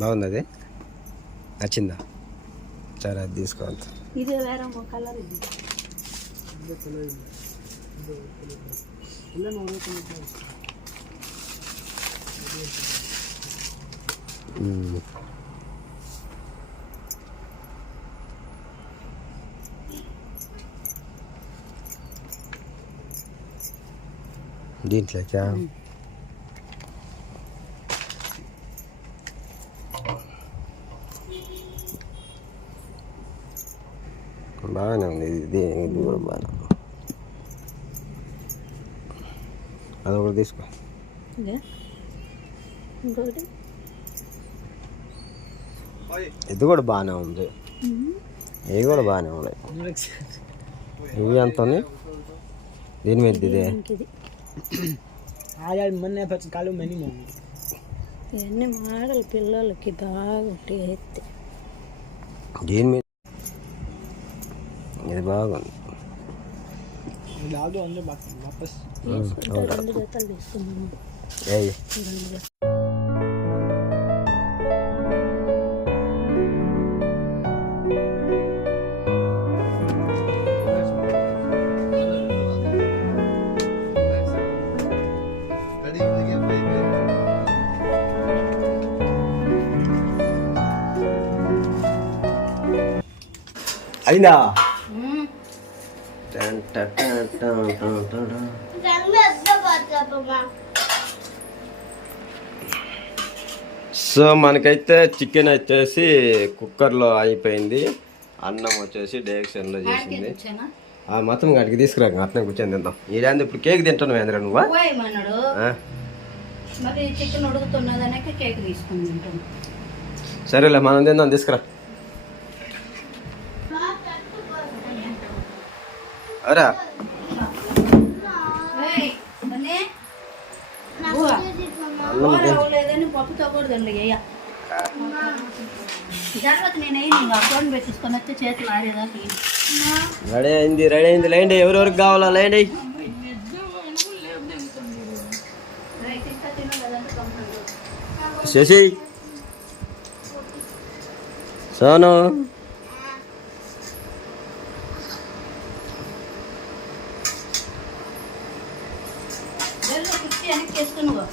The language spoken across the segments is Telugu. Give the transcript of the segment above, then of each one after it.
బాగుంది అది నచ్చిందా? సరే అది తీసుకోవాలి ఇది వేరే కలర్ ఇది. దీంట్లోకా బాగానే ఉంది ఇది ఇది ఇది కూడా ఉంది. అదొకటి తీసుకో. ఇదే. ఇది కూడా బాగానే ఉంది. ఇవి కూడా బాగానే ఉన్నాయి ఇవి ఎంత దీని మీద ఇదే. ఇది. ఆడాడు మొన్న పచ్చి కాలు మనీ మమ్మీ ఇవన్నీ మాడలు పిల్లలకి బాగా ఒకటి ఎత్తి దీని మీద ఇది బాగుంది లాగు అందరూ వాపస్ తీసుకుంటే రెండు జతలు తీసుకున్నాము ఏయ్ రెండు జతలు అయిందా టన్ సో మనకైతే చికెన్ వచ్చేసి కుక్కర్లో అయిపోయింది. అన్నం వచ్చేసి డైరెక్షన్లో చేసింది. ఆ మొత్తం గడికి తీసుకురా అట్నే కూర్చొని తిందాం. ఈడంది ఇప్పుడు కేక్ తింటాను వేంద్ర నువ్వా? సరేలే మనం తిందాం తీసుకురా. అరా అన్నం లేదని అయ్యా నేను ఇంకా అకౌంట్ పెట్టించుకొని రెడీ అయింది రెడీ అయింది. లేండి ఎవరెవరికి కావాలా? లేండి. శశి. సోను వెళ్ళు కుర్చీ వెనక్కి వేసుకో నువ్వు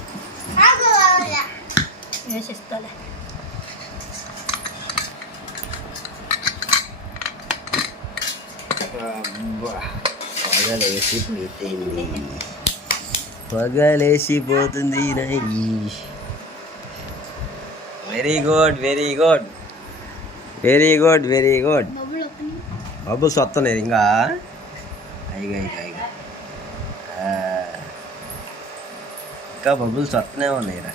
వేసిస్తాలే పగలేసిపోతుంది పగలేసిపోతుంది very good very good very good very good bubbles వస్తున్నాయి ఇంకా. అయిగా అయిగా అయిగా ఇంకా బబుల్స్ వస్తూనే ఉన్నాయి రా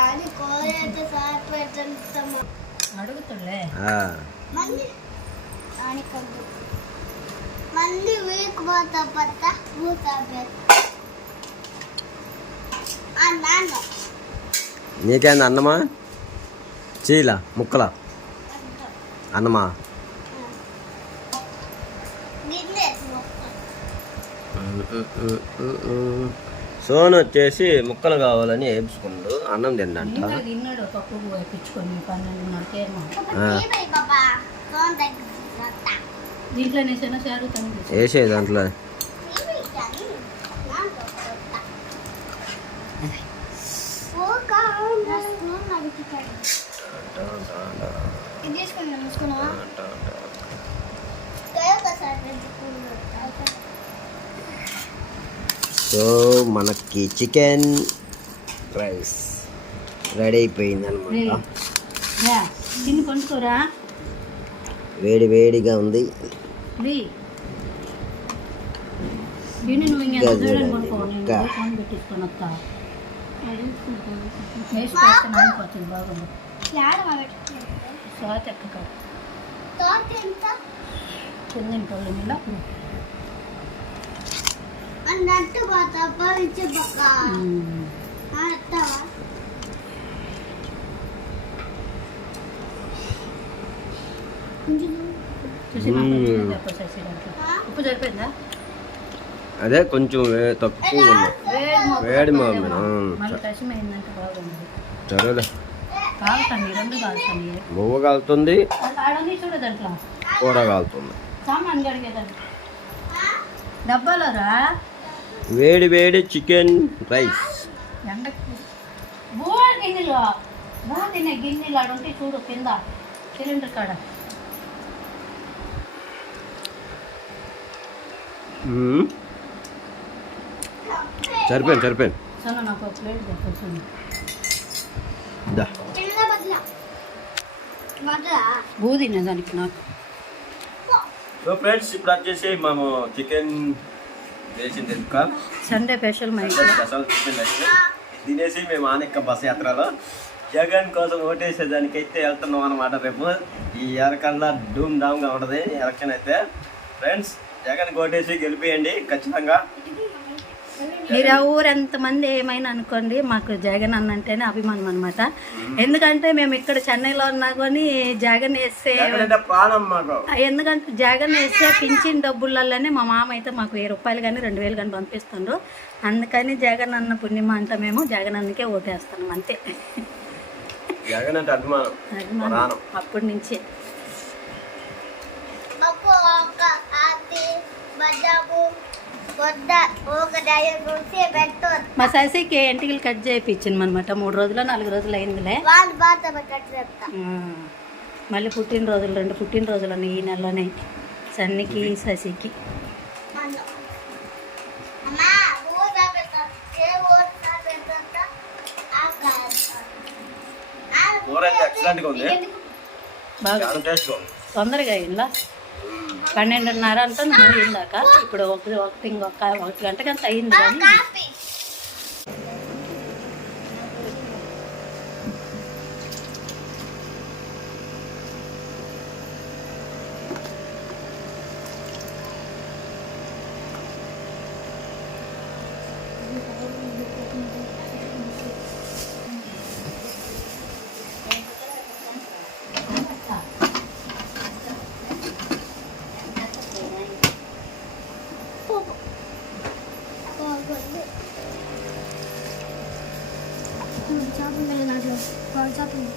అది కోరైతే సార్ పెట్టండి అడుగుతులే ఆ. మంది మంది వీక్ పోతా పత్త పూతా నీకేంది అన్నమా? చీలా ముక్కలా? అన్నమా? సోను వచ్చేసి ముక్కలు కావాలని వేపించుకుండు అన్నం తిండంట పప్పు వేసే దాంట్లో. సో మనకి చికెన్ రైస్ రెడీ అయిపోయింది అనమాట వేడి వేడిగా ఉంది. అన్నట్టు పోతా ఇచ్చే పక్క ఆ, ఎత్తావా కొంచెం చూసి మాకు కొంచెం చెప్పు శశి దాంట్లో. ఉప్పు సరిపోయిందా అదే కొంచెం తక్కువ వేడి బాగుంది. సరేలే. బువ్వ కాలుతుంది. కూర కాలుతుంది. వేడి వేడి చికెన్ రైస్. గిన్నెలో చూడు కింద సిలిండర్ కాడ మ్మ్. సరిపోయింది సరిపోయింది సన్న నాకు ఒక ప్లేట్ చెప్పొచ్చింది దా చిన్న బదుల? బదుల? బూ తినేదానికి నాకు. సో ఫ్రెండ్స్ ఇప్పుడు వచ్చేసి మేము చికెన్ ఎందుక సండే స్పెషల్ చికెన్ అయితే తినేసి మేము ఆనెక్క బస్ యాత్రలో జగన్ కోసం ఓటేసేదానికైతే వెళ్తున్నాం అనమాట రేపు. ఈ ఎలకల్లా డూమ్ డామ్గా ఉంటుంది ఎలక్షన్ అయితే. ఫ్రెండ్స్ జగన్ ఓటేసి గెలిపియండి ఖచ్చితంగా. మీరు ఎంతమంది ఏమైనా అనుకోండి మాకు జగన్ అన్న అంటేనే అభిమానం అనమాట ఎందుకంటే మేము ఇక్కడ చెన్నైలో ఉన్నా కానీ జగన్ వేస్తే ఎందుకంటే జగన్ వేస్తే పింఛన్ డబ్బులలోనే మా మామ అయితే మాకు వెయ్యి రూపాయలు కానీ రెండు వేలు కానీ పంపిస్తుండ్రు. అందుకని జగన్ అన్న పుణ్యమ అంట మేము జగన్ అన్నకే ఓటేస్తున్నాం అంతే. జగన్ అంటే అభిమానం అప్పటి నుంచి. మా శశికి ఎంటికలు కట్ చేయించింది అనమాట మూడు రోజులు నాలుగు రోజులు అయిందిలే. మళ్ళీ పుట్టినరోజులు రెండు పుట్టినరోజులు ఉన్నాయి ఈ నెలలోనే. సన్నికి శశికి. బాగా తొందరగా అయిందా? పన్నెండున్నర అంటే నువ్వు ఇందాక ఇప్పుడు ఒక ఒకటి ఇంకొక ఒకటి గంటకి అంత అయింది కానీ కాఫీ చాప్ ఉంది దాంట్లో పావు చాప్ ఉంది.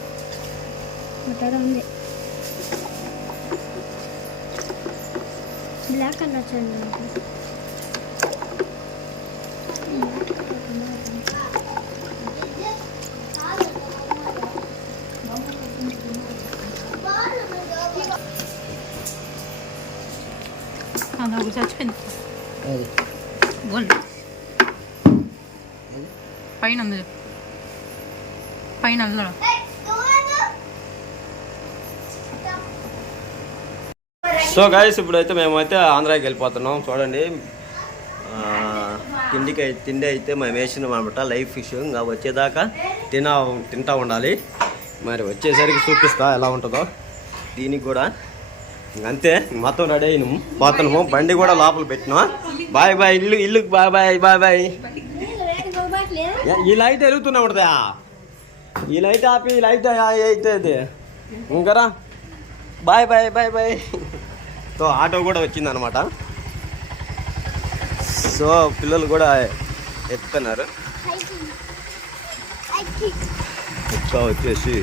ముట్టగా ఉంది బ్లాక్ కలర్ వచ్చండి నాకు. చచ్చిపోయింది. గోల్డ్ పైన ఉంది. పైన అల్లడం సో గాయస్ ఇప్పుడైతే మేమైతే ఆంధ్రాకి వెళ్ళిపోతున్నాం. చూడండి. ఆ, తిండికి తిండి అయితే మేము వేసినాం అనమాట లైవ్ ఫిష్. ఇంకా వచ్చేదాకా తిన తింటా ఉండాలి. మరి వచ్చేసరికి చూపిస్తా ఎలా ఉంటుందో. దీనికి కూడా ఇంక అంతే మొత్తం రెడీ అయినాము పోతున్నాము. బండి కూడా లోపల పెట్టినా. బాయ్ బాయ్ ఇల్లు ఇల్లు బాయ్ బాయ్ బాయ్ బాయ్. ఈ లైట్ వెలుగుతున్నా ఉంటుందా? ఈ లైట్ ఆపి ఈ లైట్ అయితే ఇంకరా bye bye bye bye so auto కూడా వచ్చిందనమాట సో పిల్లలు కూడా ఎత్తున్నారు ఇంకా వచ్చేసి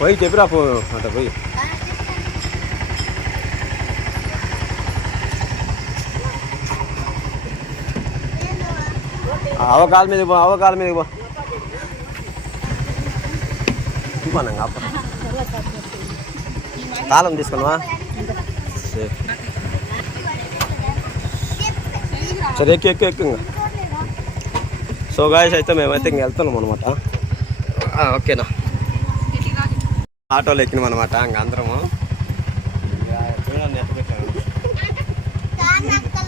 పోయి చెప్పిరా పో అట పోయి. అవకాల మీద పో అవకాల మీద పో. ఇంకోనంగా కాప. తాళం తీసుకున్నావా? సరే. సరే ఎక్కు ఎక్కు ఎక్కు సో గాయస్ అయితే మేమైతే ఇంక వెళ్తున్నాం అనమాట ఓకేనా. ఆటోలో ఎక్కినాం అనమాట ఇంక అందరము.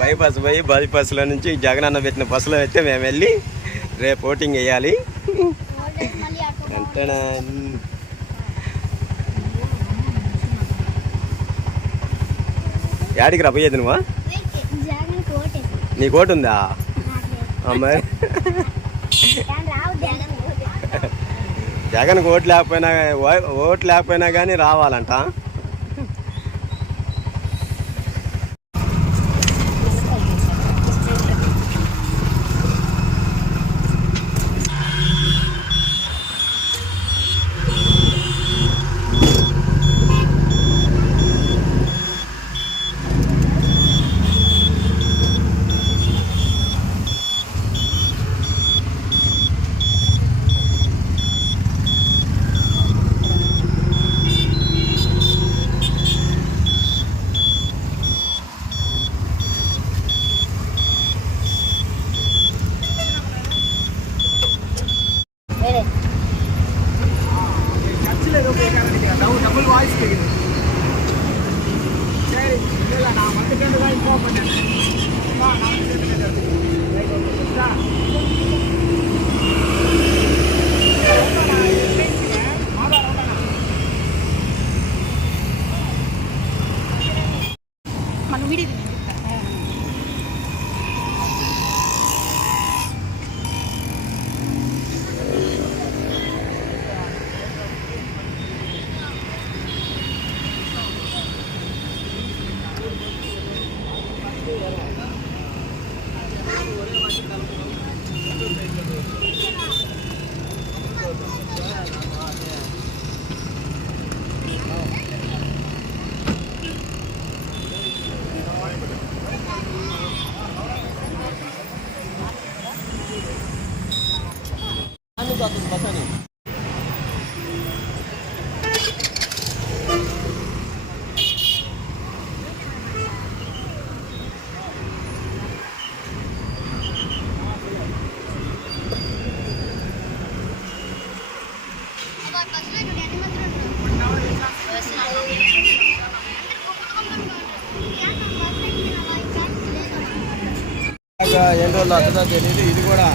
బైపాస్ పోయి బైపాస్లో నుంచి జగనన్న పెట్టిన బస్సులో అయితే మేము వెళ్ళి రేపు ఓటింగ్ వేయాలి. అంతేనా? యాడికి రా పోయేది నువ్వా? నీకు ఓటు ఉందా? అమ్మాయి మరి. జగన్ ఓటు లేకపోయినా ఓటు లేకపోయినా కానీ రావాలంట. ఎన్ని వస్తుందో తెలియదు ఇది కూడా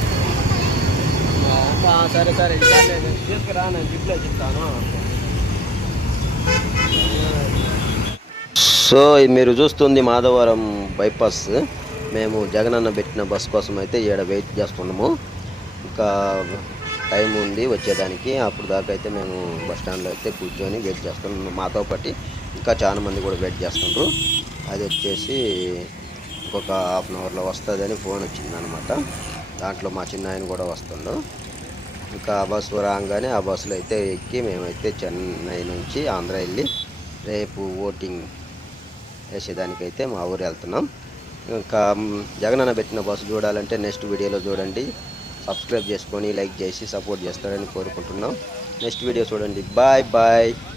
సరే సరే ఇంకా నేను తీసుకురా నేను జిప్లో చెప్తాను. సో మీరు చూస్తుంది మాధవరం బైపాస్. మేము జగనన్న పెట్టిన బస్ కోసం అయితే ఈడ వెయిట్ చేస్తున్నాము. ఇంకా టైం ఉంది వచ్చేదానికి. అప్పుడు దాకా అయితే మేము బస్ స్టాండ్లో అయితే కూర్చొని వెయిట్ చేస్తున్నాం మాతో పాటు ఇంకా చాలా మంది కూడా వెయిట్ చేస్తుండ్రు. అది వచ్చేసి ఇంకొక హాఫ్ అన్ అవర్లో వస్తుందని ఫోన్ వచ్చిందనమాట. దాంట్లో మా చిన్న ఆయన కూడా వస్తుండు. ఇంకా ఆ బస్సు రాగానే ఆ బస్సులో అయితే ఎక్కి మేమైతే చెన్నై నుంచి ఆంధ్ర వెళ్ళి రేపు ఓటింగ్ వేసేదానికైతే మా ఊరు వెళ్తున్నాం. ఇంకా జగనన్న పెట్టిన బస్సు చూడాలంటే నెక్స్ట్ వీడియోలో చూడండి. సబ్స్క్రైబ్ చేసుకొని లైక్ చేసి సపోర్ట్ చేస్తారని కోరుకుంటున్నాం. నెక్స్ట్ వీడియో చూడండి. Bye bye.